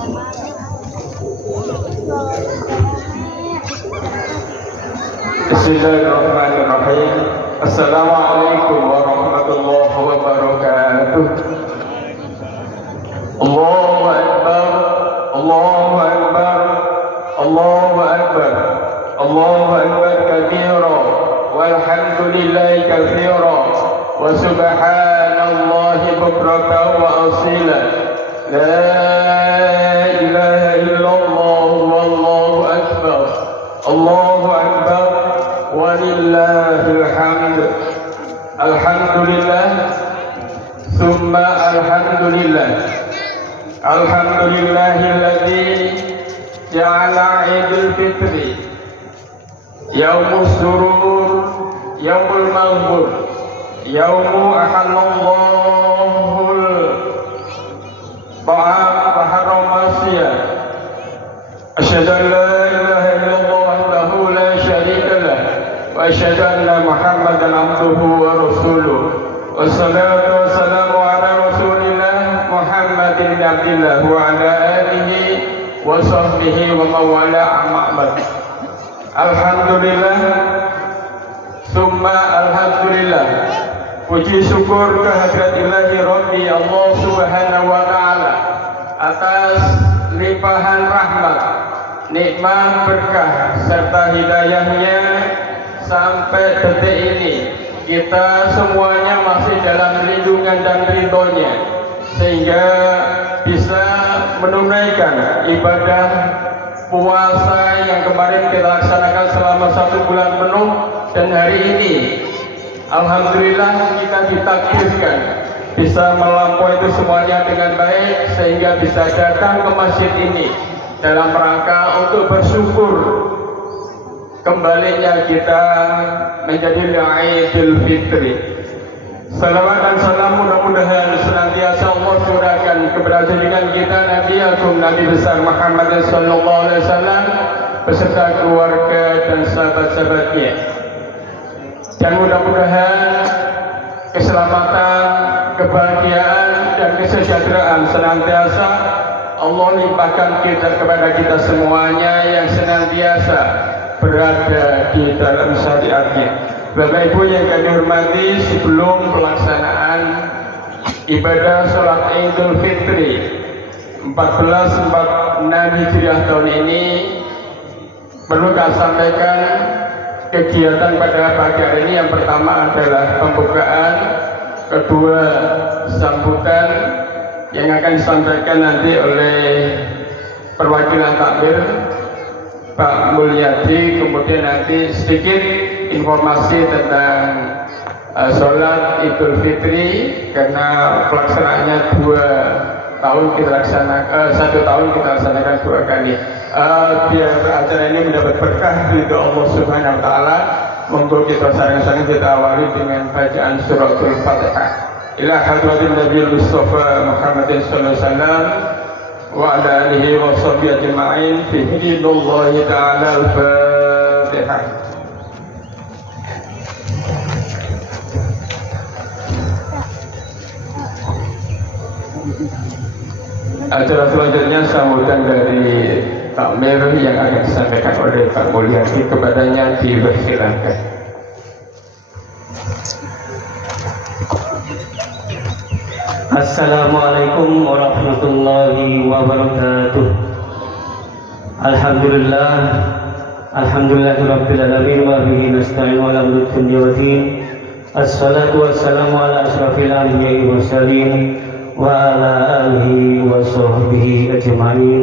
Bismillahirrahmanirrahim. Assalamualaikum warahmatullahi wabarakatuh. Allahu Akbar, Allahu Akbar, Allahu Akbar, Allahu Akbar kabira, walhamdulillahi katsira, wa subhanallahi bukratan wa asila. La ilaha illallah wallahu akbar. Allahu akbar walillahil hamd. Alhamdulillah summa alhamdulillah. Alhamdulillahilladzi ja'ala 'idul fitri yaumus surur yaumul maghfur yaumu ahallallahul ta'am wa harrama siyam. Asyhadu an la ilaha illallah wahdahu la syarika lah wa asyhadu anna Muhammadan abduhu wa rasuluh. Wassalatu wassalamu ala Rasulillah Muhammadin bin Abdillah wa ala alihi wa sahbihi wa mawala amma ba'd. Alhamdulillah summa alhamdulillah. Puji syukur kehadirat Ilahi Rabbi Allah Subhanahu wa ta'ala atas limpahan rahmat, nikmat, berkah serta hidayahnya sampai detik ini kita semuanya masih dalam lindungan dan ridhonya, sehingga bisa menunaikan ibadah puasa yang kemarin kita laksanakan selama 1 bulan penuh, dan hari ini alhamdulillah kita ditakdirkan bisa melampaui itu semuanya dengan baik, sehingga bisa datang ke masjid ini dalam rangka untuk bersyukur kembalinya kita menjadi Idul Fitri. Salawat dan salam mudah-mudahan senantiasa Allah curahkan kepada junjungan kita Nabi Agung Nabi besar Muhammad sallallahu alaihi wasallam beserta keluarga dan sahabat-sahabatnya, dan mudah-mudahan keselamatan, kebahagiaan dan kesejahteraan senantiasa Allah limpahkan kepada kita semuanya yang senantiasa berada di dalam syariatnya. Bapak Ibu yang kami hormati, sebelum pelaksanaan ibadah sholat Idul Fitri 1446 Hijriah tahun ini, perlu kami sampaikan kegiatan pada pagi hari ini. Yang pertama adalah pembukaan, kedua sambutan yang akan disampaikan nanti oleh perwakilan takmir Pak Mulyadi, kemudian nanti sedikit informasi tentang sholat Idul Fitri, karena pelaksanaannya 2 tahun kita laksanakan, 1 tahun kita laksanakan 2 kali. Biar acara ini mendapat berkah ridho Allah Subhanahu wa ta'ala, monggo kita sareng-sareng kita awali dengan bacaan suratul Fatihah. Ila hadratin Nabi Mustafa Muhammadin sallallahu alaihi wasallam wa ala alihi wa sahbihi ajma'in fi hidayatillahi ta'ala. Al-Fatihah. Acara selanjutnya sambutan dari takmir yang akan disampaikan oleh Pak Mulyadi, kepadanya dipersilakan. Assalamualaikum warahmatullahi wabarakatuh. Alhamdulillah, alhamdulillahirabbil alamin wa bihi nasta'in wa ala umuri dunya waddin. Assalatu wassalamu ala asyrafil anbiya'i wal mursalin wa ala alihi wa sahbihi ajma'in.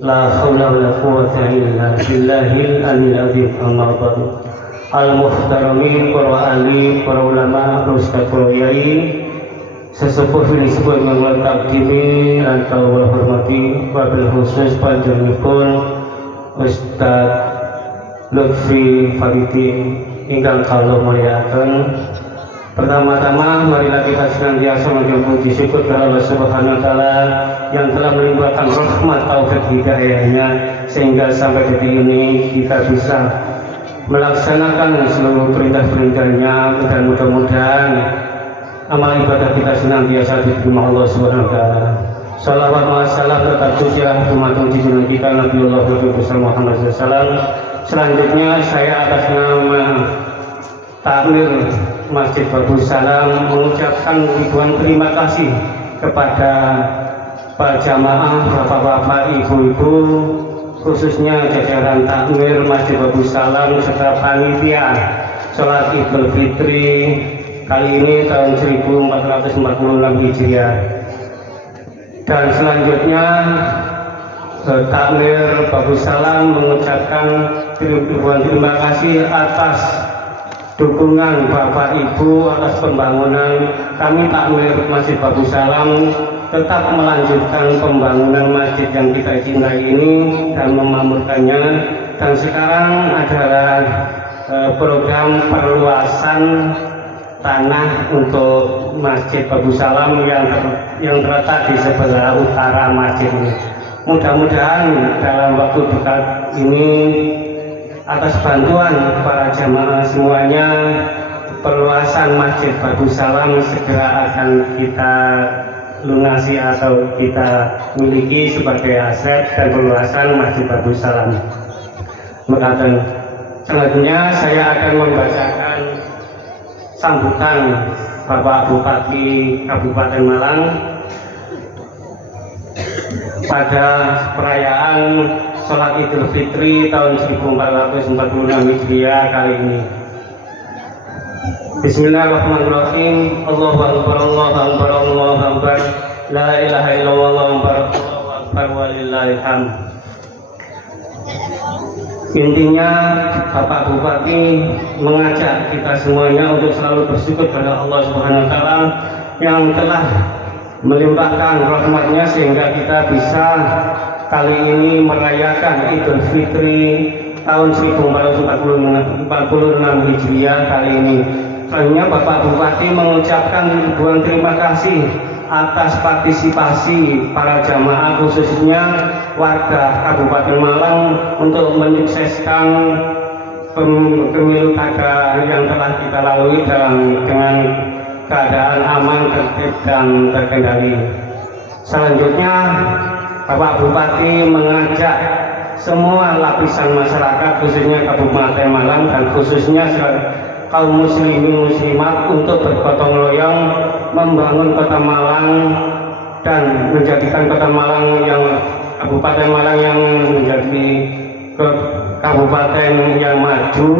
La haula wa la quwwata illa billahil aliyyil azim. Amma ba'du. Al-muhtaramin, para ahli, para ulama, para ustaz, para yai, sesepuh sepuh yang takdimi dan kawula hormati, wabil khusus panjenenganipun Ustaz Lutfi Faridi ingkang kawula mulyakaken. Pertama-tama marilah kita senantiasa memuji syukur kepada Allah Subhanahu wa taala yang telah melimpahkan rahmat taufik hidayahnya sehingga sampai detik ini kita bisa melaksanakan seluruh perintah-perintahnya, dan mudah-mudahan amal ibadah kita senantiasa diterima Allah Subhanahu wa taala. Salawat wa salam tetap tercurah umat junjungan kita Nabiullah Muhammad SAW. Selanjutnya saya atas nama Takmir Masjid Babus Salam mengucapkan ribuan terima kasih kepada para jamaah, bapak-bapak, ibu-ibu, khususnya jajaran Takmir Masjid Babus Salam serta panitia sholat Idul Fitri kali ini tahun 1446 Hijriah. Dan selanjutnya Takmir Babus Salam mengucapkan ribuan terima kasih atas dukungan Bapak Ibu atas pembangunan. Kami Takmir Masjid Babus Salam tetap melanjutkan pembangunan masjid yang kita cintai ini dan memakmurkannya. Dan sekarang adalah program perluasan tanah untuk Masjid Babus Salam yang terletak di sebelah utara masjid ini. Mudah-mudahan dalam waktu dekat ini atas bantuan para jamaah semuanya, perluasan Masjid Babus Salam segera akan kita lunasi atau kita miliki sebagai aset dan perluasan Masjid Babus Salam. Maka selanjutnya saya akan membacakan sambutan Bapak Bupati Kabupaten Malang pada perayaan sholat Idul Fitri tahun 1446 Hijriah kali ini. Bismillahirrahmanirrahim. Allahu Akbar, Allahu Akbar, Allahu Akbar. La ilaha illallah, Allahu Akbar, walillahil hamd. Intinya Bapak Bupati mengajak kita semuanya untuk selalu bersyukur pada Allah Subhanahu wa taala yang telah melimpahkan rahmatnya sehingga kita bisa kali ini merayakan Idul Fitri tahun 1446 Hijriah kali ini. Selanjutnya Bapak Bupati mengucapkan ribuan terima kasih atas partisipasi para jamaah khususnya warga Kabupaten Malang untuk menyukseskan pemilu kada yang telah kita lalui dengan keadaan aman, tertib dan terkendali. Selanjutnya Bapak Bupati mengajak semua lapisan masyarakat khususnya Kabupaten Malang dan khususnya kaum muslimin muslimat untuk bergotong royong membangun Kota Malang dan menjadikan Kota Malang yang Kabupaten Malang yang menjadi kabupaten yang maju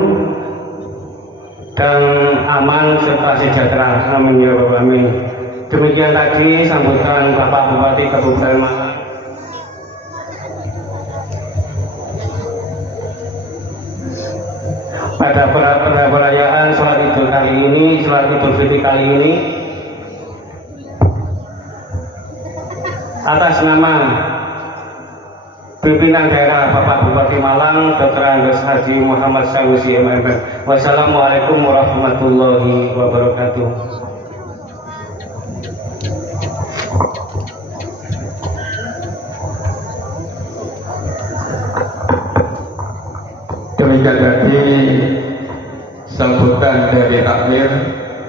dan aman serta sejahtera. Amin ya rabbal alamin. Demikian tadi sambutan Bapak Bupati Kabupaten Malang. Pada perayaan sholat Idul kali ini, sholat Idul Fitri kali ini, atas nama pimpinan daerah Bapak Bupati Malang, Dr. Andes Haji Muhammad Sanusi MM. Wassalamualaikum warahmatullahi wabarakatuh. Demikian tadi sambutan dari Takmir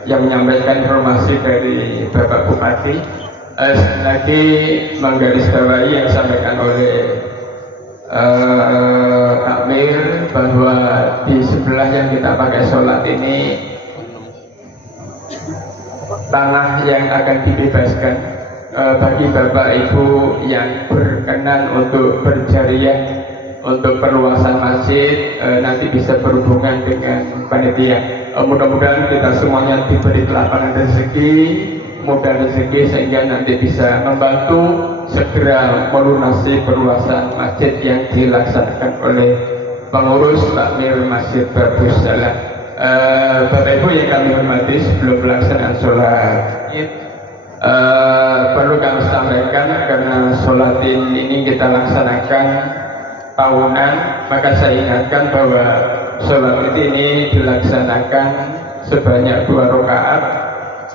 yang menyampaikan informasi dari Bapak Bupati. Lagi menggarisbawahi yang disampaikan oleh Takmir bahwa di sebelah yang kita pakai sholat ini tanah yang akan dibebaskan bagi Bapak Ibu yang berkenan untuk berjariah untuk perluasan masjid, nanti bisa berhubungan dengan panitia. Mudah-mudahan kita semuanya diberi kelapangan rezeki, mudah rezeki sehingga nanti bisa membantu segera melunasi perluasan masjid yang dilaksanakan oleh pengurus Takmir Masjid Babus Salam. Bapak Ibu yang kami hormati, sebelum pelaksanaan sholat Id, perlu kami sampaikan karena sholat ini kita laksanakan tahunan, maka saya ingatkan bahwa sholat Id ini dilaksanakan sebanyak 2 rakaat.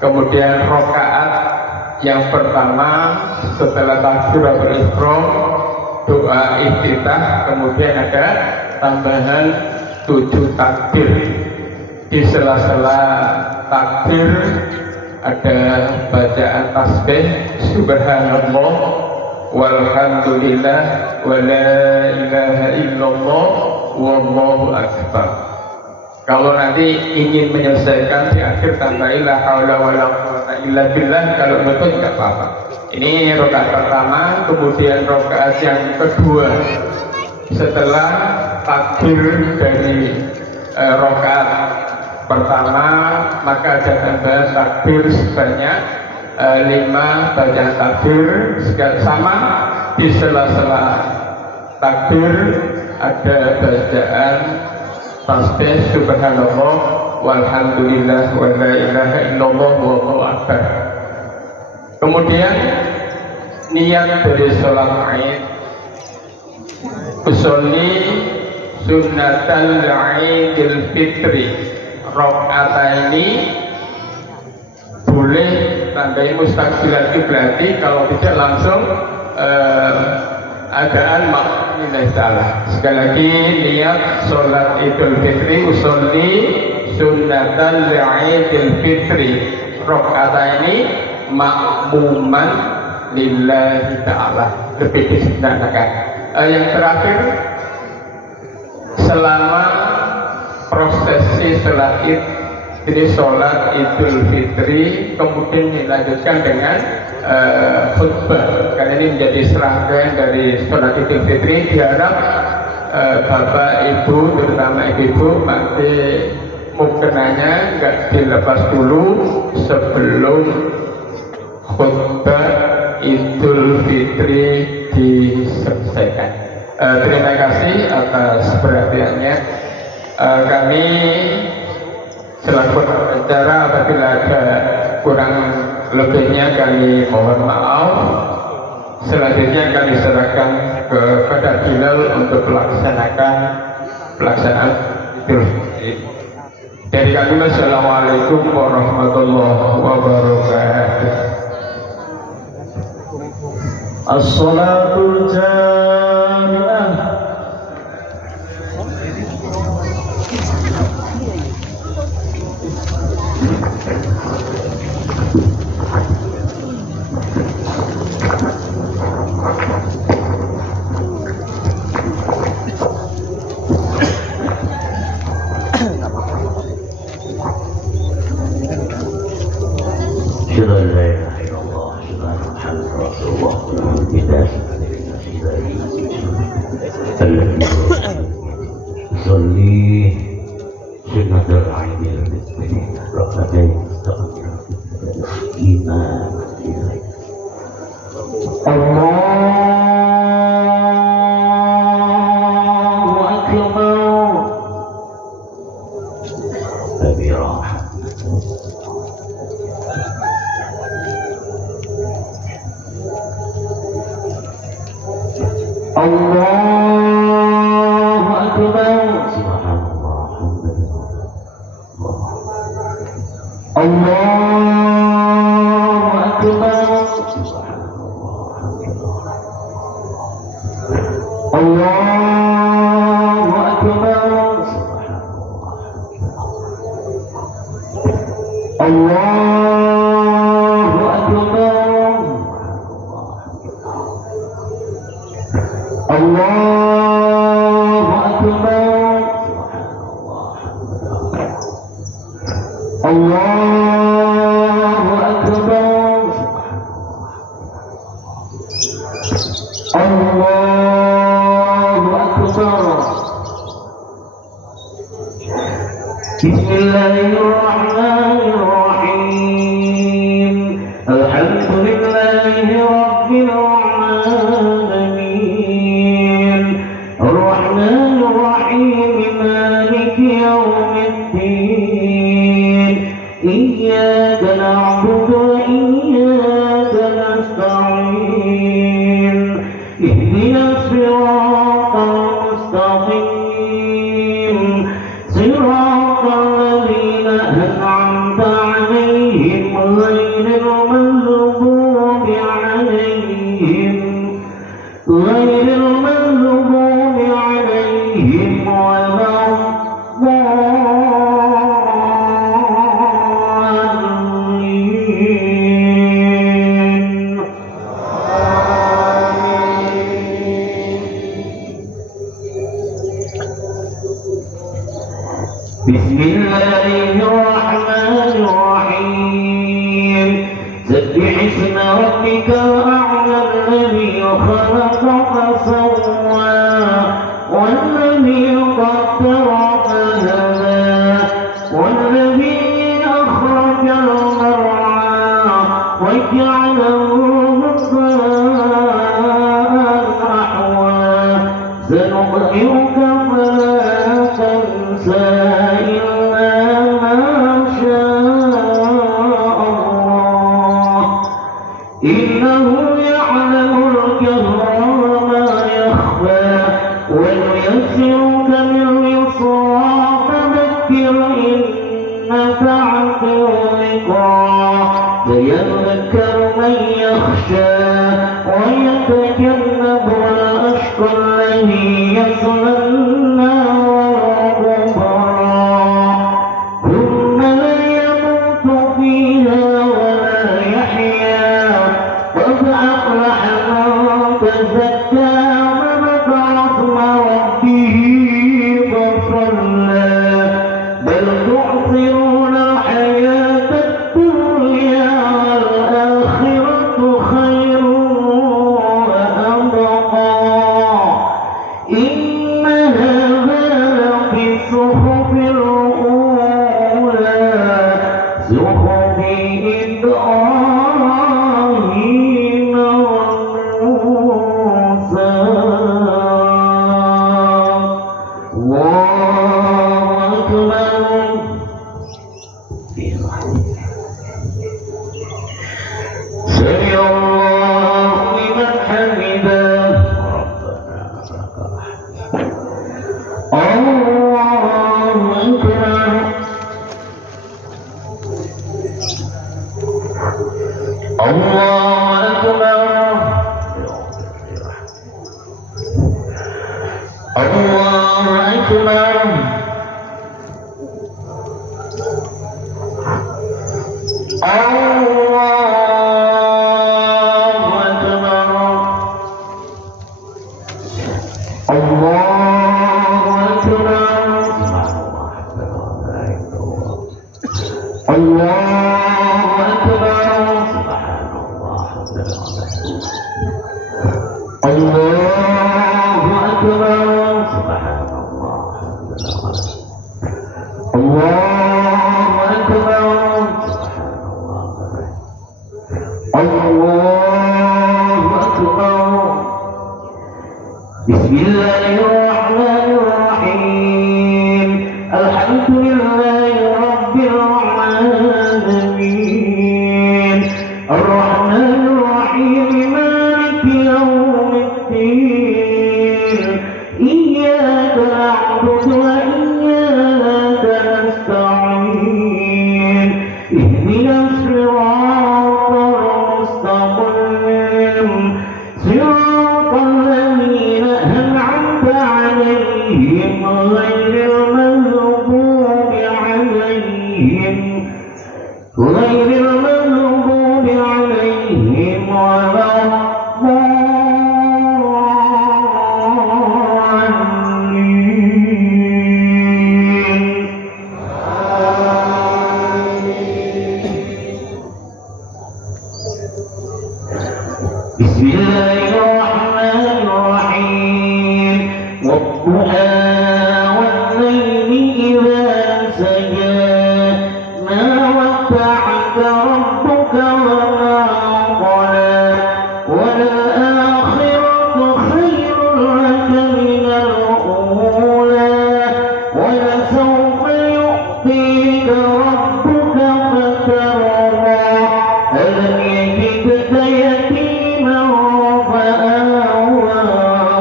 Kemudian rakaat yang pertama setelah takbiratul ihram doa iftitah, kemudian ada tambahan 7 takbir. Di sela-sela takbir ada bacaan tasbih subhanallah walhamdulillah wa la ilaha illallah wallahu akbar. Kalau nanti ingin menyelesaikan di akhir tambahin la haula wala quwwata illa billah, kalau betul tidak apa-apa. Ini rakaat pertama. Kemudian rakaat yang kedua, setelah takbir dari rakaat pertama, maka ada tambahan takbir sebanyak 5 bacaan takbir sama. Di sela-sela takbir ada bacaan tasbih subhanallah walhamdulillah wa la ilaha illallah wallahu akbar. Kemudian niat dari sholat Id, usolli sunnatal Idul Fitri rakaat ini boleh tandai mustaqbilal kiblati, kalau tidak langsung adaan maknillah ta'ala. Sekali lagi, niat sholat Idul Fitri, usolli sunnatal Idul Fitri rakaat ini makmuman lillahi ta'ala, lebih disunahkan. Yang terakhir, selama prosesi sholat Id, jadi sholat Idul Fitri kemudian dilanjutkan dengan khutbah, karena ini menjadi serangkaian dari sholat Idul Fitri. Diharap bapak ibu, terutama ibu nanti mukenanya nggak dilepas dulu sebelum khutbah Idul Fitri diselesaikan. Terima kasih atas perhatiannya. Kami selaku pengacara, apabila ada kurang lebihnya kami mohon maaf. Selanjutnya kami serahkan kepada Bilal untuk pelaksanaan Idul Fitri. Dari kami, wassalamualaikum warahmatullahi wabarakatuh. As-salatul jami'ah. أشهد أن لا إله إلا الله أشهد أن محمدا رسول الله بداية الذي يصلي سنة العيد المسلم ركعتين مستقبل إيمان الله أكبر براحة. الله أكبر. سبحان الله الحمد لله. الله أكبر. سبحان الله الحمد لله. الله أكبر. سبحان الله. الله أكبر. الله أكبر. الله أكبر. الله أكبر. بسم الله الرحمن الرحيم. الحمد لله رب العالمين الرحمن الرحيم مالك يوم الدين إياك نعبد وإياك نستعين اهدنا الصراط المستقيم صراط الذين أنعمت عليهم غير المغضوب عليهم ولا الضالين. بسم الله الرحمن الرحيم سبح اسم ربك الأعلى الذي خلق فسوى والذي قدر فهدى والذي أخرج المرعى وجعله غثاء أحوى سنقرئك فلا تنسى إلا ما شاء الله إنه يعلم الجهر وما يخفى ونيسرك لليسرى فذكر إن نفعت الذكرى سيذكر من يخشى ويتجنبها الأشقى الذي يصلى النار الكبرى ثم لا يموت فيها ولا يحيا قد أفلح من تزكى وذكر اسم ربه فصلى بل تؤثرون الحياة الدنيا والآخرة خير وأبقى إن هذا لفي الصحف الأولى صحف إبراهيم وموسى الله أكبر سمع الله لمن حمده الله أكبر الله أكبر الله أكبر بسم الله الرحمن الرحيم الحمد لله رب العالمين الرحمن الرحيم مالك يوم الدين إياك نعبد وإياك نستعين اهدنا الصراط المستقيم صراط الذين أنعمت عليهم غير المغضوب عليهم ولا بسم الله الرحمن الرحيم والضحى والليل إذا سجى ما ودعك ربك وما قلى وللآخرة خير لك من الأولى ولسوف يعطيك ربك فترضى ألم يجدك يتيما فآوى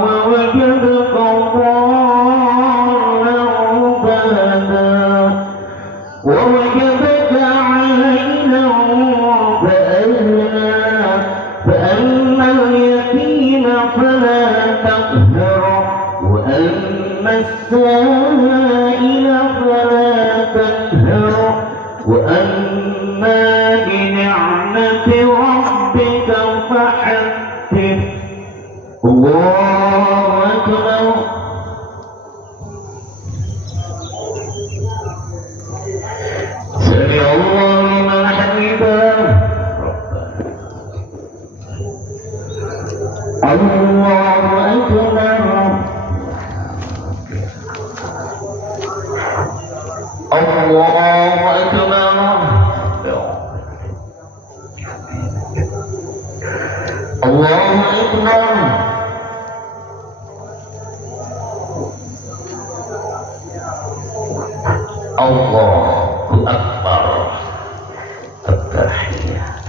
ووجدك ضالا فهدى ووجدك عائلا فأغنى فأما اليتيم فلا تقهر وأما السائل فلا تنهر وأما بنعمة ربك فحدث الله أكبر الله أكبر الله أكبر الله أكبر الله أكبر التحيات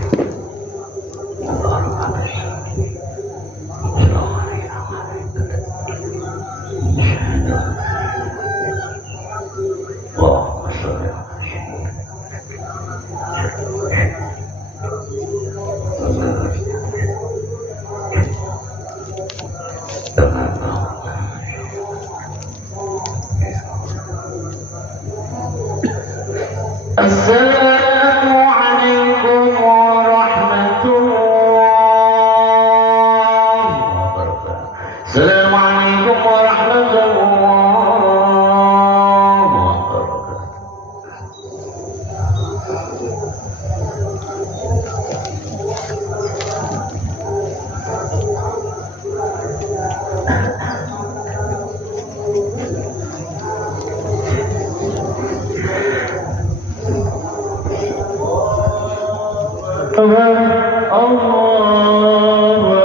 السلام عليكم ورحمة الله وبركاته. السلام عليكم ورحمة الله وبركاته. الله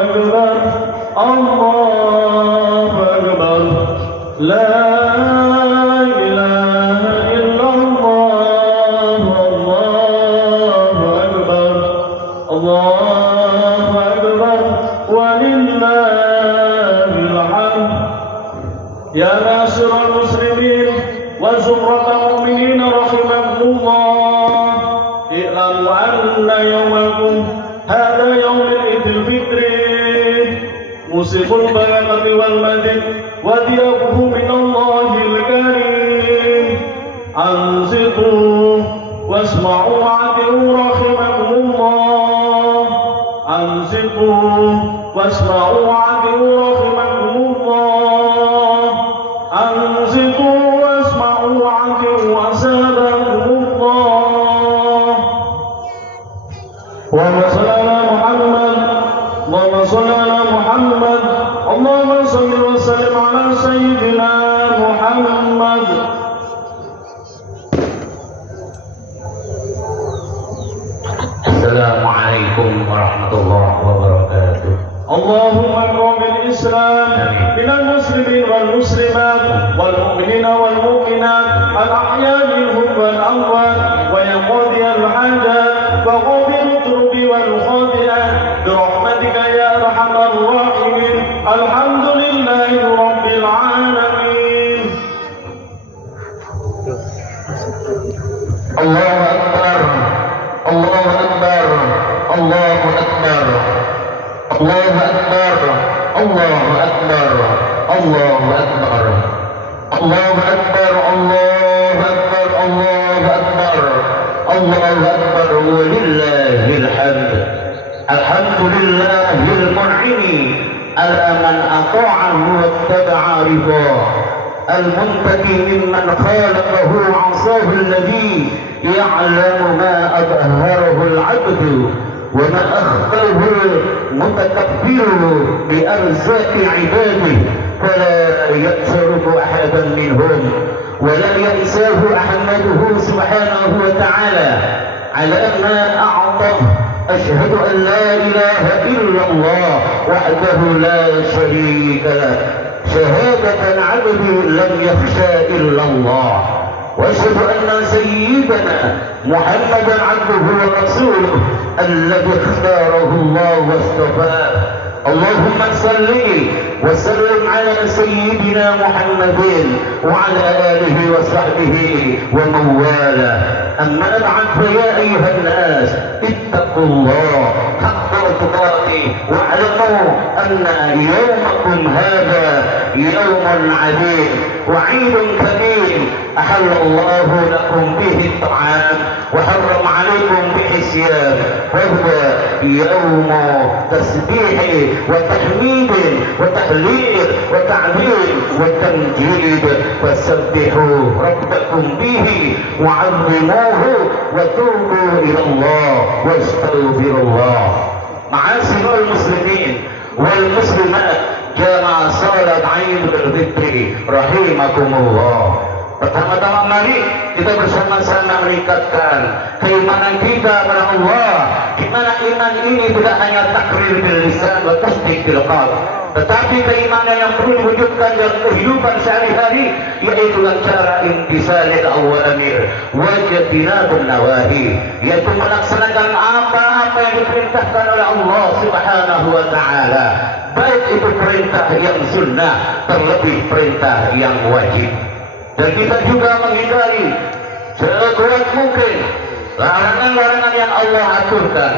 أكبر الله أكبر لا إله إلا الله الله أكبر الله أكبر ولله الحمد يا ناصر المسلمين وزمرة المؤمنين رحمكم الله اعلموا أن يومكم هذا يوم العيد الفطر موسم البركة والمجد وثيابه من الله الكريم أنصتوا واسمعوا وأطيعوا رحمكم الله أنصتوا واسمعوا وأطيعوا رحمكم الله أنصتوا واسمعوا وأطيعوا أسابكم الله اللهم صل على محمد اللهم صل على محمد اللهم صل وسلم على سيدنا محمد السلام عليكم ورحمة الله وبركاته اللهم اكرم الإسلام من المسلمين والمسلمات والمؤمنين والمؤمنات الأحياء منهم والأموات ويقضي الحاجات وغفر الذنوب والخطيئات برحمتك يا أرحم الراحمين الحمد لله رب العالمين الله أكبر الله أكبر الله أكبر الله أكبر الله أكبر الله أكبر الله أكبر الله أكبر الله أكبر الله أكبر ولله الحمد الحمد لله المنعم على من أطاعه واتبع رضاه المنتقي ممن خالقه وعصاه الذي يعلم ما أظهره العبد وما أخفاه المتكبر بأرزاق عباده فلا يترك أحدا منهم ولا ينساه أحمده سبحانه وتعالى على ما أعطاه أشهد أن لا إله إلا الله وحده لا شريك له شهادة عبد لم يخشى إلا الله واشهد أن سيدنا محمدا عبده ورسوله الذي اختاره الله واصطفاه اللهم صل وسلم على سيدنا محمد وعلى آله وصحبه ومن والاه أما بعد فيا أيها الناس اتقوا الله حق تقاته واعلموا أن يومكم هذا يوم عظيم وعيد كبير أحل الله لكم به الطعام وحرم عليكم به الصيام وهو يوم تسبيح وتحميد وتهليل وتعبير وتمجيد فسبحوا ربكم به وعظموه وتوبوا إلى الله واستغفروا الله. معاشر المسلمين wal muslimat jamaah salat Idul Fitri rahimakumullah. Pertama-tama mari kita bersama-sama meningkatkan keimanan kita kepada Allah, di mana iman ini tidak hanya takrir bil lisan wa tasdiq bil qalb, tetapi keimanan yang perlu diwujudkan dalam kehidupan sehari-hari, yaitu dengan cara imtisalil awamir wa ijtinabun nawahi, yaitu melaksanakan apa-apa yang diperintahkan oleh Allah Subhanahu wa taala, baik itu perintah yang sunnah terlebih perintah yang wajib. Dan kita juga menghindari sekuat mungkin larangan-larangan yang Allah aturkan.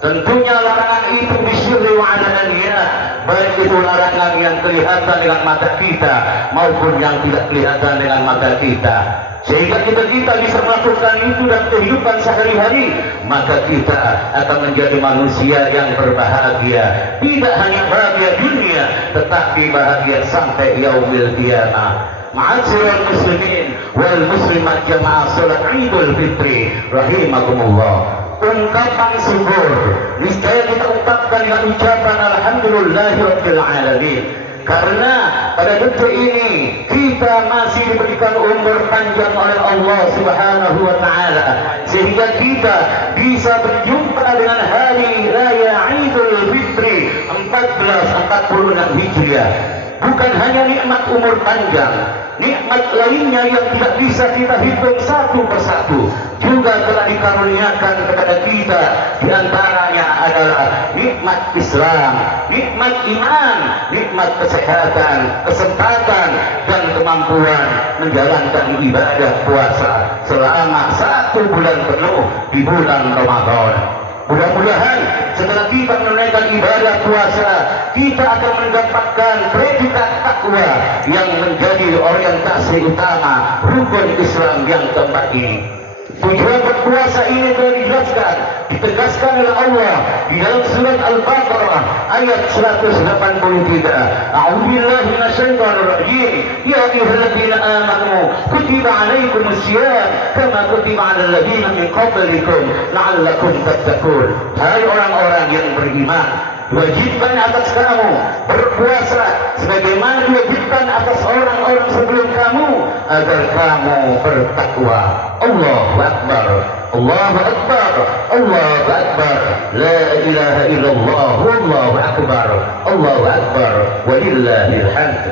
Tentunya larangan itu disirri wa alaniyah, baik itu larangan yang kelihatan dengan mata kita maupun yang tidak kelihatan dengan mata kita, sehingga kita bisa melakukan itu dalam kehidupan sehari-hari, maka kita akan menjadi manusia yang berbahagia, tidak hanya bahagia dunia tetapi bahagia sampai yaumil qiyamah. Ma'asyiral muslimin wal muslimat jamaah salat Idul Fitri rahimakumullah. Ungkapan syukur niscaya kita ungkapkan dengan ucapan alhamdulillahirabbil alamin, karena pada detik ini kita masih diberikan umur panjang oleh Allah Subhanahu wa taala, sehingga kita bisa berjumpa dengan hari raya Idul Fitri 1446 Hijriah. Bukan hanya nikmat umur panjang, nikmat lainnya yang tidak bisa kita hitung satu persatu juga telah dikaruniakan kepada kita. Di antaranya adalah nikmat Islam, nikmat iman, nikmat kesehatan, kesempatan dan kemampuan menjalankan ibadah puasa selama 1 bulan penuh di bulan Ramadan. Mudah-mudahan setelah kita menunaikan ibadah puasa, kita akan mendapatkan predikat takwa yang menjadi orientasi utama rukun Islam yang keempat ini. Tujuan berpuasa ini telah dijelaskan, ditegaskan oleh Allah di dalam surat Al-Baqarah ayat 183. A'udzubillahi minasyaitonir rajim. Ya ayyuhalladzina amanu kutiba 'alaikumus syiyam kama kutiba 'alal ladzina min qablikum la'allakum tattaqun. Hai orang-orang yang beriman, diwajibkan atas kamu berpuasa sebagaimana diwajibkan atas orang-orang sebelum kamu agar kamu bertakwa. Allahu Akbar, Allahu Akbar, Allahu Akbar, la ilaha illallah, Allahu Akbar, Allahu Akbar, walillahil hamd.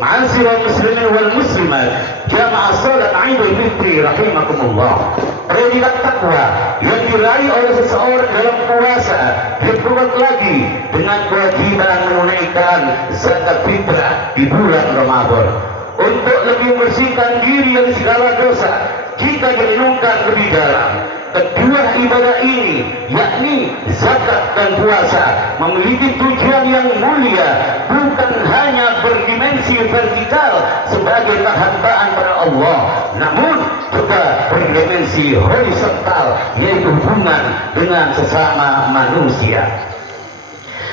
Ma'asyiral muslimin wal muslimat jamaah salat Idul Fitri rahimakumullah. Predikat takwa yang diraih oleh seseorang dalam puasa diperkuat lagi dengan kewajiban menunaikan zakat fitrah di bulan Ramadan untuk lebih membersihkan diri dari segala dosa. Jika direnungkan lebih dalam, kedua ibadah ini, yakni zakat dan puasa, memiliki tujuan yang mulia, bukan hanya berdimensi vertikal sebagai kehambaan pada Allah, namun juga berdimensi horizontal, yaitu hubungan dengan sesama manusia.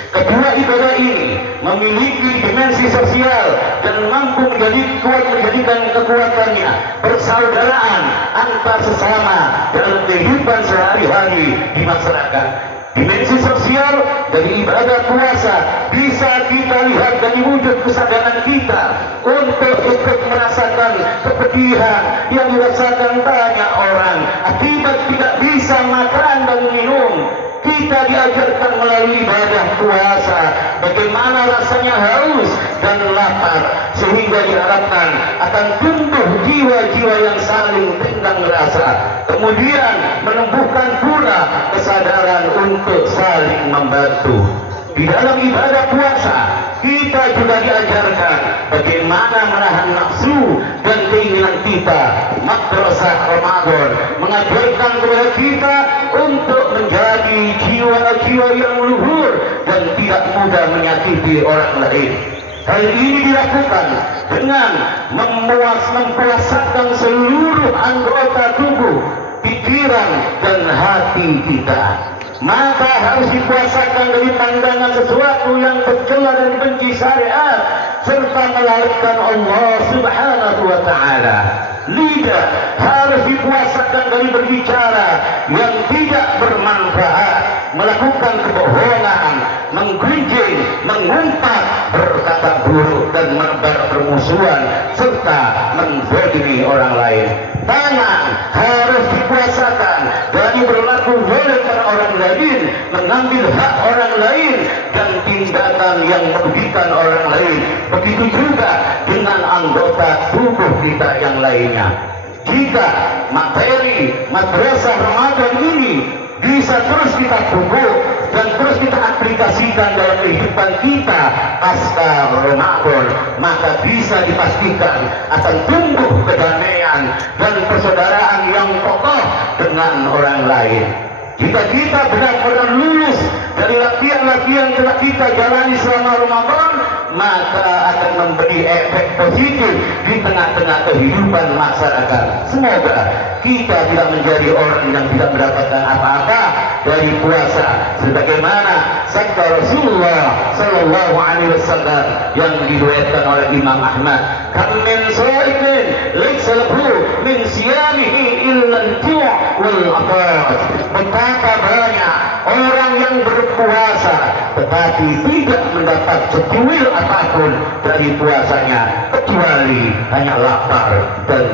Kedua ibadah ini memiliki dimensi sosial dan mampu menjadikan kekuatannya persaudaraan antar sesama dalam kehidupan sehari-hari di masyarakat. Dimensi sosial dari ibadah puasa bisa kita lihat dari wujud kesadaran kita untuk ikut merasakan kepedihan yang dirasakan banyak orang akibat tidak bisa makan dan minum. Kita diajarkan melalui ibadah puasa bagaimana rasanya haus dan lapar, sehingga diharapkan akan tumbuh jiwa-jiwa yang saling tenggang rasa, kemudian menumbuhkan pula kesadaran untuk saling membantu. Di dalam ibadah puasa kita juga diajarkan bagaimana menahan nafsu dan keinginan kita. Madrasah Ramadan mengajarkan kepada kita untuk menjadi jiwa-jiwa yang luhur dan tidak mudah menyakiti orang lain. Hal ini dilakukan dengan mempuasakan seluruh anggota tubuh, pikiran dan hati kita. Maka harus dipuasakan dari pandangan sesuatu yang bercela dan benci syariat serta melalaikan Allah Subhanahu wa taala. Lidah harus dipuasakan dari berbicara yang tidak bermanfaat melakukan kebohongan, menggunjing, mengumpat, berkata buruk dan menebar permusuhan serta menzalimi orang lain. Tangan harus dikuasakan dari berlaku zalim pada orang lain, mengambil hak orang lain dan tindakan yang merugikan orang lain. Begitu juga dengan anggota tubuh kita yang lainnya. Jika materi madrasah Ramadan ini bisa terus kita pupuk dan terus kita aplikasikan dalam kehidupan kita pasca Ramadan, maka bisa dipastikan akan tumbuh kedamaian dan persaudaraan yang kokoh dengan orang lain. Jika kita benar-benar lulus dari latihan-latihan yang telah kita jalani selama Ramadan, maka akan memberi efek positif di tengah-tengah kehidupan masyarakat. Semoga kita tidak menjadi orang yang tidak mendapatkan apa-apa dari puasa, sebagaimana sabda Rasulullah Sallallahu Alaihi Wasallam yang diriwayatkan oleh Imam Ahmad, "Kam min shaimin laysa lahu min siyamihi illa al-ju' wal 'atash." Betapa banyak orang yang berpuasa tetapi tidak mendapat secuil apapun dari puasanya kecuali hanya lapar dan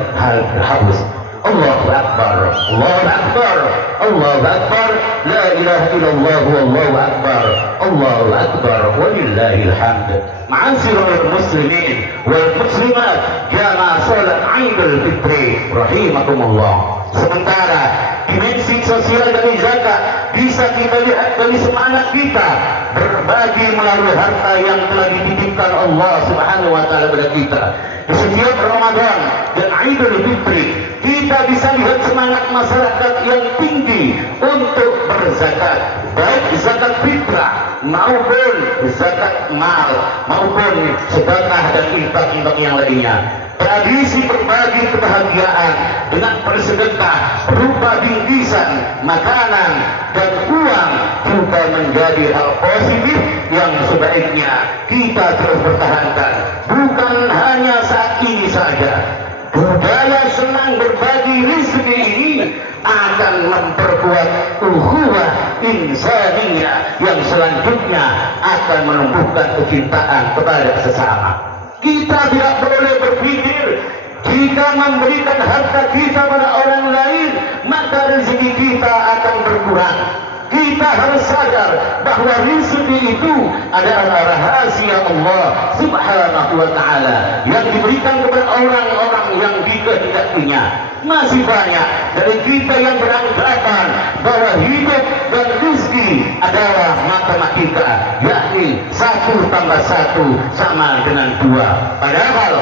haus. Allahu Akbar, Allahu Akbar, Allahu Akbar, la ilaha illallah, Allahu Akbar, Allahu Akbar, walillahil hamd. Ma'asyiral muslimin wal muslimat, jamaah salat Idul Fitri rahimakumullah. Sementara dimensi sosial dari zakat bisa kita lihat dari semangat kita berbagi melalui harta yang telah dititipkan Allah Subhanahu wa taala kepada kita. Di setiap Ramadan dan Idul Fitri kita bisa lihat semangat masyarakat yang tinggi untuk berzakat, baik zakat fitrah maupun zakat mal maupun sedekah dan infak-infak yang lainnya. Tradisi berbagi kebahagiaan dengan bersedekah berupa bingkisan, makanan, dan uang juga menjadi hal positif yang sebaiknya kita terus pertahankan. Bukan hanya saat ini saja. Budaya senang berbagi rezeki ini akan memperkuat ukhuwah insaniyah yang selanjutnya akan menumbuhkan kecintaan kepada sesama. Kita tidak boleh berpikir jika memberikan harta kita pada orang lain maka rezeki kita akan berkurang. Kita harus sadar bahwa rezeki itu adalah rahasia Allah Subhanahu wa taala yang diberikan kepada orang-orang yang dikehendakinya. Masih banyak dari kita yang beranggapan bahwa hidup dan rezeki adalah matematika, yakni 1 tambah 1 sama dengan 2. Padahal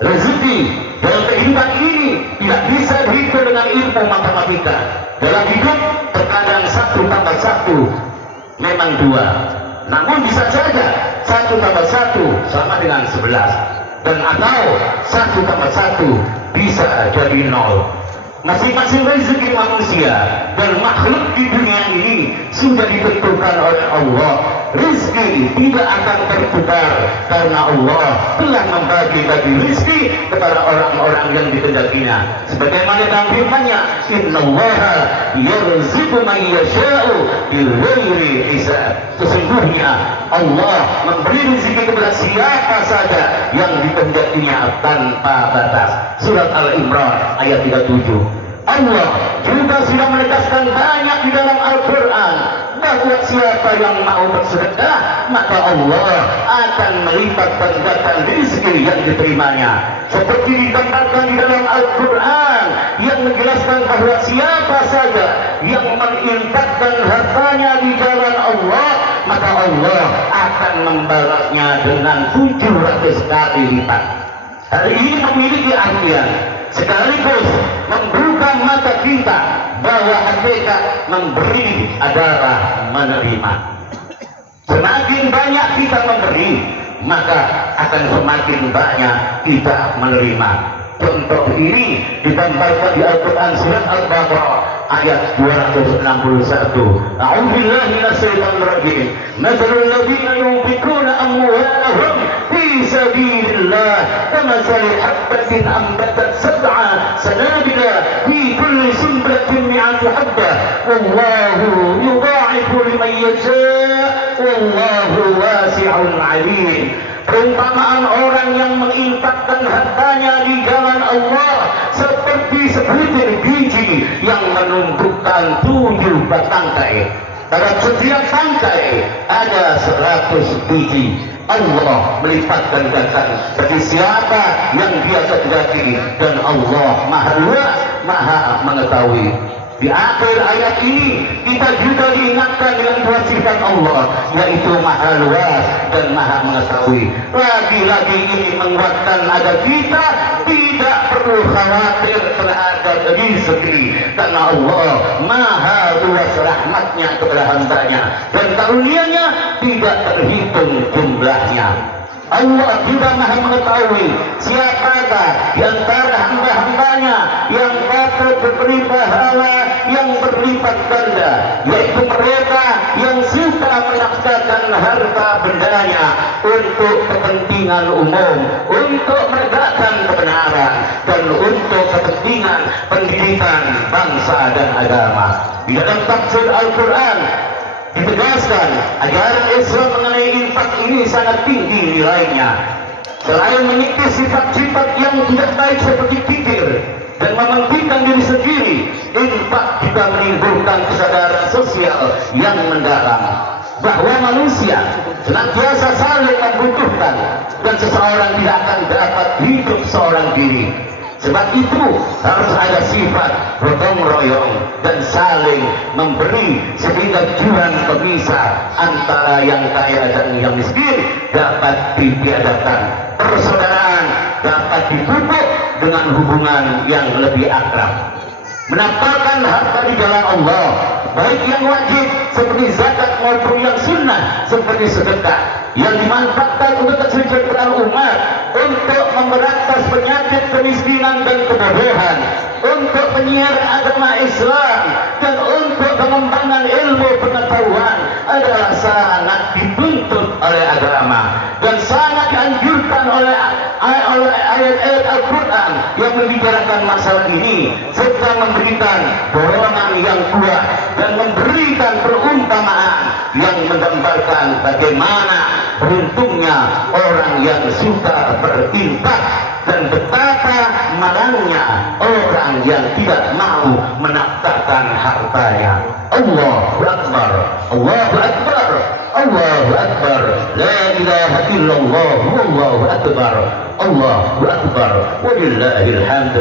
rezeki dalam kehidupan ini tidak bisa dihitung dengan ilmu matematika. Dalam hidup terkadang 1 tambah 1 memang 2. Namun bisa saja 1 tambah 1 sama dengan 11. Dan atau 1 tambah 1 bisa jadi 0. Masing-masing rezeki manusia dan makhluk di dunia ini sudah ditentukan oleh Allah. Rezeki tidak akan tertukar karena Allah telah membagi-bagi rezeki kepada orang-orang yang dikehendakinya. Sebagaimana dalam firman-Nya, "Innallaha yarzuqu man yasha'u bighairi hisab." Sesungguhnya Allah memberi rezeki kepada siapa saja yang dikehendakinya tanpa batas. Surat Al-Imran ayat 37. Allah juga sudah menegaskan banyak di dalam Al-Quran bahwa siapa yang mau bersedekah maka Allah akan melipat gandakan rezeki yang diterimanya. Seperti digambarkan di dalam Al-Quran yang menjelaskan bahwa siapa saja yang menginfakkan hartanya di jalan Allah maka Allah akan membalasnya dengan 700 kali lipat. Hal ini memiliki artian sekaligus membuka mata kita bahwa hakikat memberi adalah menerima. Semakin banyak kita memberi, maka akan semakin banyak kita menerima. Contoh ini digambarkan di Al-Quran surat Al-Baqarah ayat 261. A'udzubillahi minasyaitonir rajim. Mathalul ladzina yunfiquna amwalahum fi sabilillah kamathali habbatin ambatat sab'a sanabila fi kulli sunbulatin mi'atu habbah wallahu yudha'ifu man yasha' wallahu wasi'un 'alim. Perumpamaan orang yang menginfakkan hartanya di jalan Allah seperti sebutir biji yang menumbuhkan 7 batangkai. Pada setiap tangkai ada 100 biji. Allah melipat gandakan bagi siapa yang dia kehendaki, dan Allah Maha Luas, Maha Mengetahui. Di akhir ayat ini kita juga diingatkan dengan 2 sifat Allah, yaitu Maha Luas dan Maha Mengetahui. Lagi-lagi ini menguatkan agar kita tidak perlu khawatir terhadap rezeki, karena Allah Maha Luas rahmatnya kepada hambanya, dan karunia-Nya tidak terhitung jumlahnya. Allah juga Maha Mengetahui siapakah di antara hamba-hambanya yang patut diberi pahala yang berlipat ganda, yaitu mereka yang suka menafkahkan harta bendanya untuk kepentingan umum, untuk menegakkan kebenaran, dan untuk kepentingan pendidikan bangsa dan agama. Di dalam tafsir Al-Quran ditegaskan ajaran Islam mengenai infak ini sangat tinggi nilainya. Selain menipis sifat-sifat yang tidak baik seperti kikir dan mementingkan diri sendiri, infak juga menimbulkan kesadaran sosial yang mendalam bahwa manusia senantiasa saling membutuhkan, dan seseorang tidak akan dapat hidup seorang diri. Sebab itu harus ada sifat gotong royong dan saling memberi, sehingga jurang pemisah antara yang kaya dan yang miskin dapat ditiadakan. Persaudaraan dapat dipupuk dengan hubungan yang lebih akrab. Menafkahkan harta di jalan Allah, baik yang wajib seperti zakat maupun yang sunnah seperti sedekah, yang dimanfaatkan untuk kesejahteraan umat, untuk memberantas penyakit kemiskinan dan kebodohan, untuk penyiaran agama Islam, dan untuk pengembangan ilmu pengetahuan adalah sangat dituntut oleh agama, dan sangat dianjurkan oleh ayat-ayat Al-Quran yang membicarakan masalah ini, serta memberikan dorongan yang kuat dan memberikan perumpamaan yang menggambarkan bagaimana beruntungnya orang yang suka berinfak dan betapa malangnya orang yang tidak mau menafkahkan hartanya. Allahu Akbar, Allahu Akbar, Allahu Akbar, la ilaha illallah, wallahu akbar, Allahu Akbar, walillahil hamd.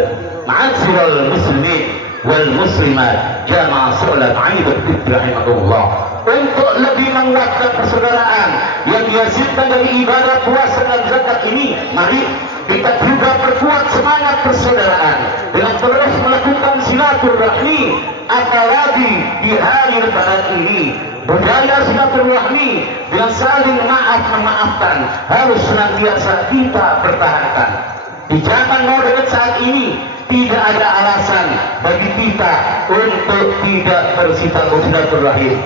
Ma'asyiral muslimin wal muslimat, jamaah salat Idul Fitri rahimakumullah. Untuk lebih menguatkan persaudaraan yang dihasilkan dari ibadah puasa dan zakat ini, mari kita juga perkuat semangat persaudaraan dengan terus melakukan silaturahmi, apalagi di hari Lebaran ini. Budaya silaturahmi dengan saling maaf-memaafkan harus senantiasa kita pertahankan. Di zaman modern saat ini tidak ada alasan bagi kita untuk tidak bersilaturahim.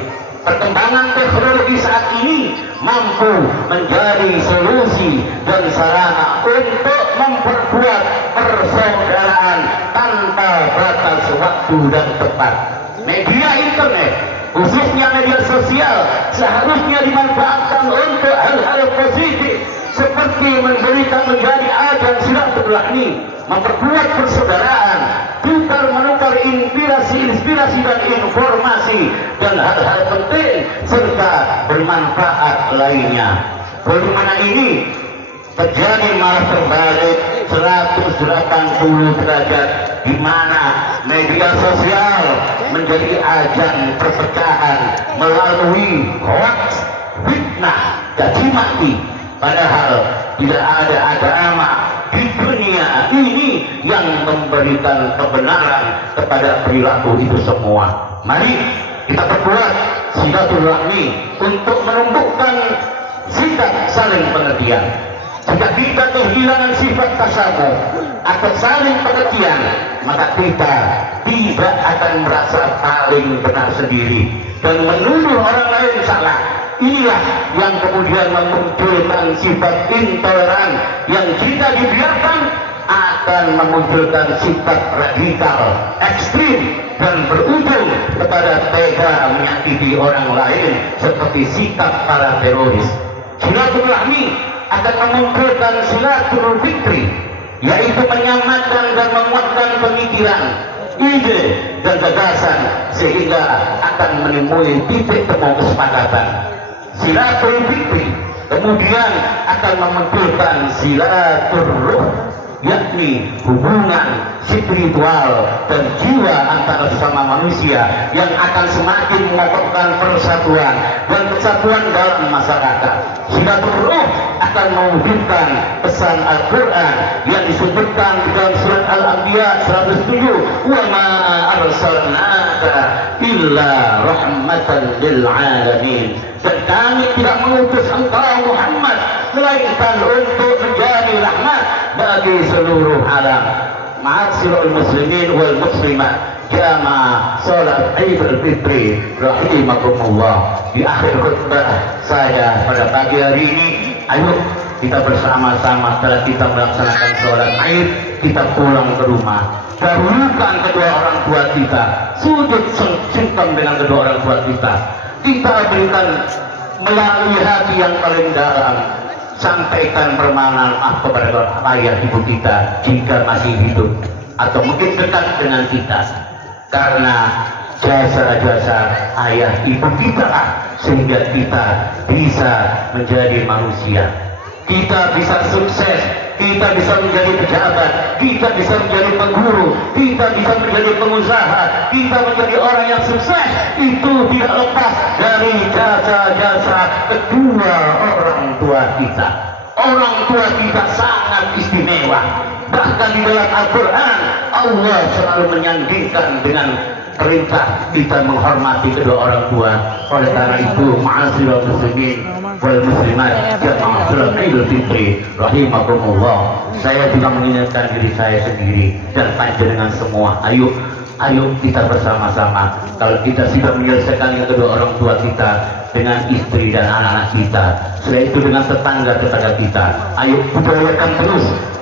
Perkembangan teknologi saat ini mampu menjadi solusi dan sarana untuk memperkuat persaudaraan tanpa batas waktu dan tempat. Media internet, khususnya media sosial, seharusnya dimanfaatkan untuk hal-hal positif seperti menjadi ajang silaturahmi, memperkuat persaudaraan, tukar-menukar inspirasi dan informasi dan hal-hal penting serta bermanfaat lainnya. Bagaimana ini terjadi malah terbalik 180 derajat, di mana media sosial menjadi ajang perpecahan melalui hoax, fitnah, caci maki. Padahal tidak ada agama di dunia ini yang memberikan kebenaran kepada perilaku itu semua. Mari kita perkuat silaturahmi untuk menumbuhkan sikap saling pengertian. Jika kita kehilangan sifat tasabuh atau saling pengertian, maka kita tidak akan merasa paling benar sendiri dan menuduh orang lain salah. Inilah yang kemudian memunculkan sifat intoleran yang jika dibiarkan akan memunculkan sikap radikal, ekstrim, dan berujung kepada tega menyakiti orang lain seperti sikap para teroris. Silaturahmi akan memunculkan silatul fikri, yaitu menyamakan dan menguatkan pemikiran, ide, dan gagasan sehingga akan menimbulkan titik temu kesepakatan. Silatul fikri kemudian akan memunculkan silatul ruh, yakni hubungan spiritual dan jiwa antara sesama manusia yang akan semakin mengokohkan persatuan dan kesatuan dalam masyarakat. Silatul ruh akan mewujudkan pesan Al-Quran yang disebutkan di dalam surat Al-Anbiya 107, wa ma arsalnaka illa rahmatan lil alamin, dan kami tidak mengutus engkau Muhammad melainkan untuk menjadi rahmat bagi seluruh alam. Ma'asyiral muslimin wal muslimat, jamaah salat Idul Fitri rahimakumullah. Di akhir khutbah saya pada pagi hari ini, ayo kita bersama-sama setelah kita melaksanakan sholat Id, kita pulang ke rumah, dahulukan kedua orang tua kita, sujud sungkem dengan kedua orang tua kita, kita berikan melalui hati yang paling dalam, sampaikan permohonan maaf kepada ayah ibu kita jika masih hidup atau mungkin dekat dengan kita, karena jasa-jasa ayah ibu kita sehingga kita bisa menjadi manusia, kita bisa sukses, kita bisa menjadi pejabat, kita bisa menjadi pengguru, kita bisa menjadi pengusaha, kita menjadi orang yang sukses. Itu tidak lepas dari jasa-jasa kedua orang tua kita. Orang tua kita sangat istimewa. Bahkan di dalam Al-Quran Allah selalu menyandingkan dengan perintah kita menghormati kedua orang tua. Oleh karena itu, ma'asyiral muslimin wal muslimat, jamaah salat Idul Fitri rahimakumullah, saya juga mengingatkan diri saya sendiri dan panjenengan semua, ayo kita bersama-sama. Kalau kita sudah menyelesaikan kedua orang tua kita dengan istri dan anak-anak kita, setelah itu dengan tetangga-tetangga kita, ayo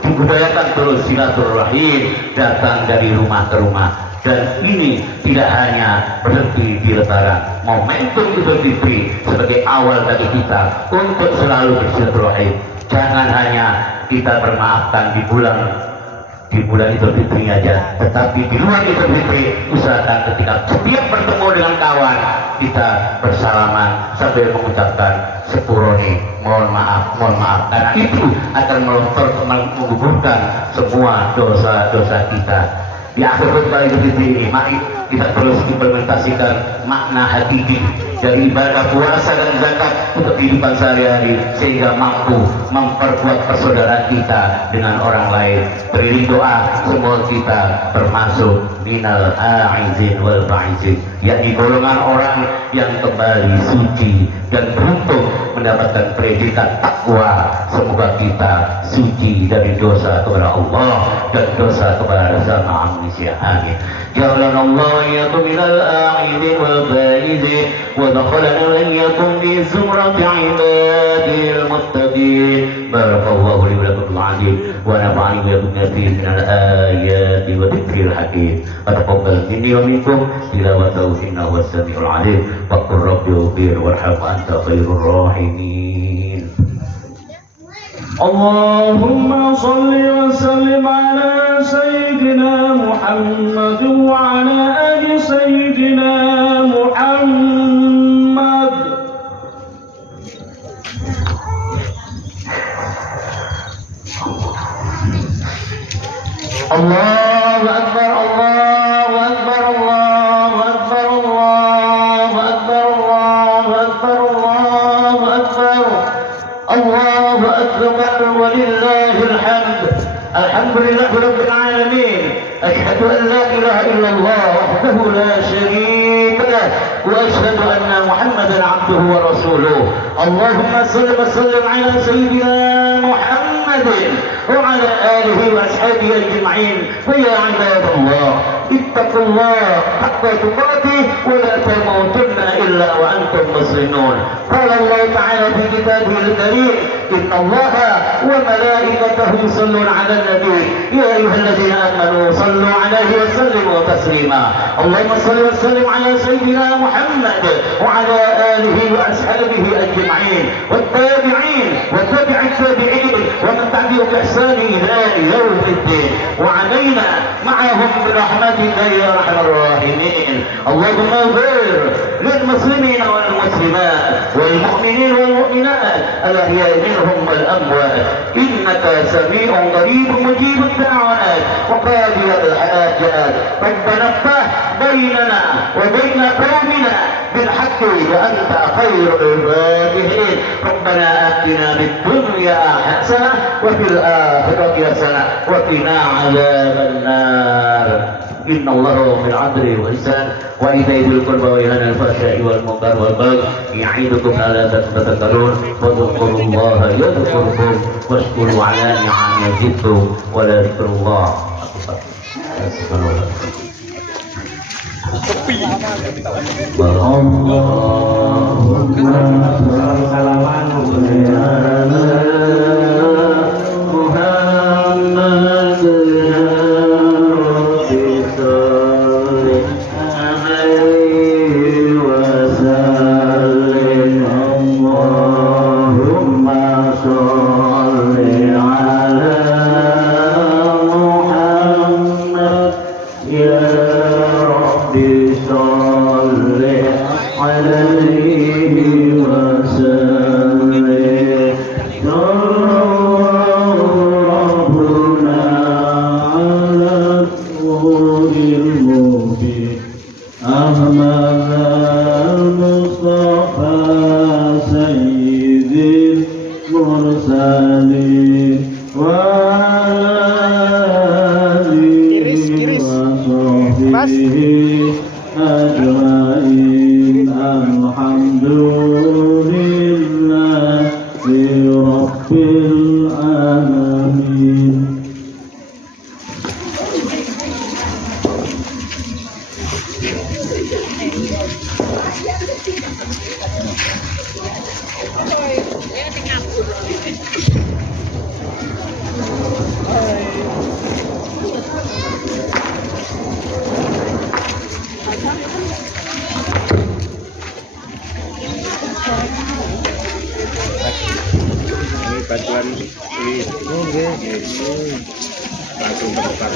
dibudayakan terus silaturahim datang dari rumah ke rumah. Dan ini tidak hanya berhenti di Lebaran, momentum Idul Fitri sebagai awal bagi kita untuk selalu bersilaturahim. Jangan hanya kita bermaafkan di bulan Idul Fitri aja, tetapi di luar Idul Fitri usahakan ketika setiap bertemu dengan kawan kita bersalaman sambil mengucapkan sepuroni, mohon maaf, karena itu akan menggugurkan semua dosa-dosa kita. Di akhir khutbah Idul Fitri ini, mari kita terus implementasikan makna hakiki dari ibadah puasa dan zakat untuk kehidupan sehari-hari sehingga mampu memperkuat persaudaraan kita dengan orang lain. Beri doa semua kita termasuk minal a'izin wal fa'izin, yakni golongan orang yang kembali suci dan beruntung mendapatkan predikat takwa. Semoga kita suci dari dosa kepada Allah dan dosa kepada sesama manusia. Amin. Ja'alana Allah yakum minal a'idin wal faizin wa dakhalana lan yakum fi zumrati ibadil muttaqin. Barakallahu li wa lakum bil azim wa nafa'ani wa yakum katsiran minal ayati wa dzikril hakim. Wa taqabbal minni wa minkum tilawatahu innahu was-sami'ul 'alim. Wa qur rabbi ighfir warham anta khairur rahimin. اللهم صل وسلم على سيدنا محمد وعلى آل سيدنا محمد. الله أكبر الله أكبر الله أكبر الله أكبر الله أكبر الله أكبر الله أكبر ولله الحمد. الحمد لله رب العالمين. أشهد أن لا إله إلا الله وحده لا شريك له وأشهد أن محمدا عبده ورسوله. اللهم صل وسلم على سيدنا محمد وعلى آله وأصحابه أجمعين. ويا عباد الله اتقوا الله حق تقاته ولا تموتن إلا وأنتم مسلمون. قال الله تعالى في كتابه الكريم إن الله وملائكته يصلون على النبي يا أيها الذين آمنوا صلوا عليه وسلموا تسليما اللهم صل وسلم على سيدنا محمد وعلى آله وأصحابه أجمعين والتابعين وتابع التابعين ومن تبعهم بإحسان إلى يوم الدين وعلينا معهم برحمتك يا أرحم الراحمين اللهم اغفر للمسلمين والمسلمات والمؤمنين والمؤمنات الأحياء منهم والأموات إنك سميع قريب مجيب الدعوات وقاضي الحاجات ربنا افتح بيننا وبين قومنا بالحق وأنت خير الفاتحين ربنا آتنا في الدنيا حسنة وفي الآخرة حسنة وقنا عذاب النار إن الله من العدل والإحسان وإيتاء ذي القربى وينهى عن الفحشاء والمنكر والبغي يعظكم لعلكم تذكرون واذكروا الله يذكركم واشكروا على نعمه يزدكم ولذكر الله أكبر. Bantuan langsung berdepan.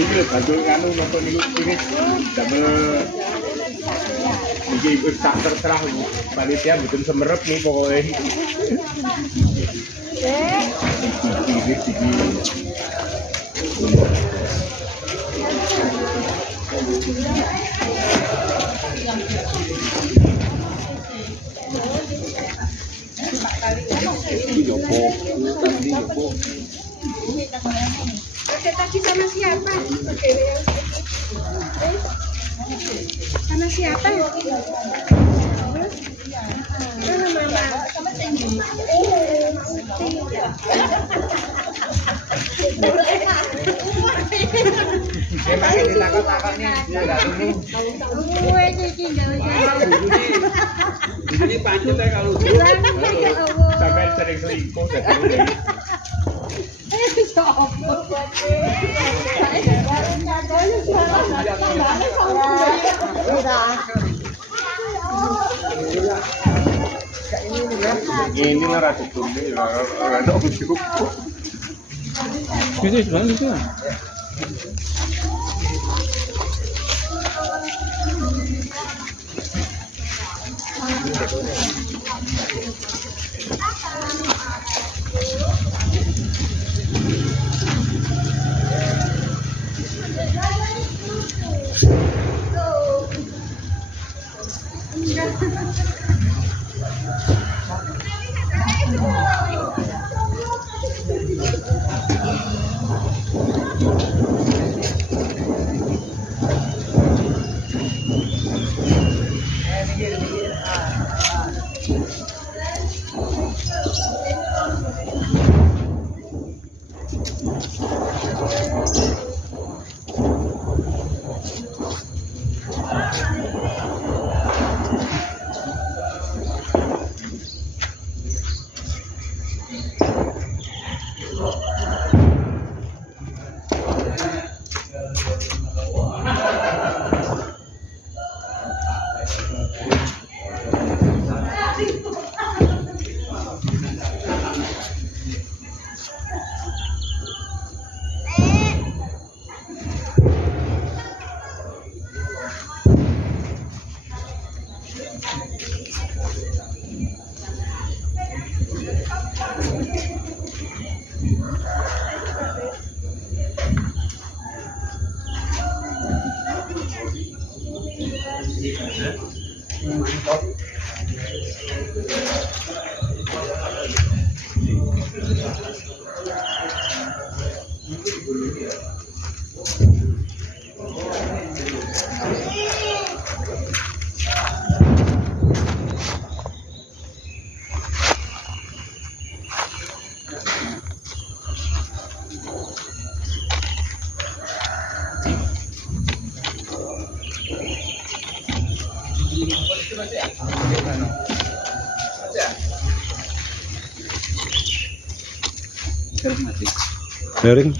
Ini bantu nganu napa niku iki damel iki wis tak terserah panitia mboten semerep nih pokoke. Tadi sama siapa? Sama siapa? Mana mama? Sama tinggi. Ini pancet ya kalau sampai sering selingkuh. Ini lah rasa kuning, rasa ujuk. Itu sebenarnya itu. Miring.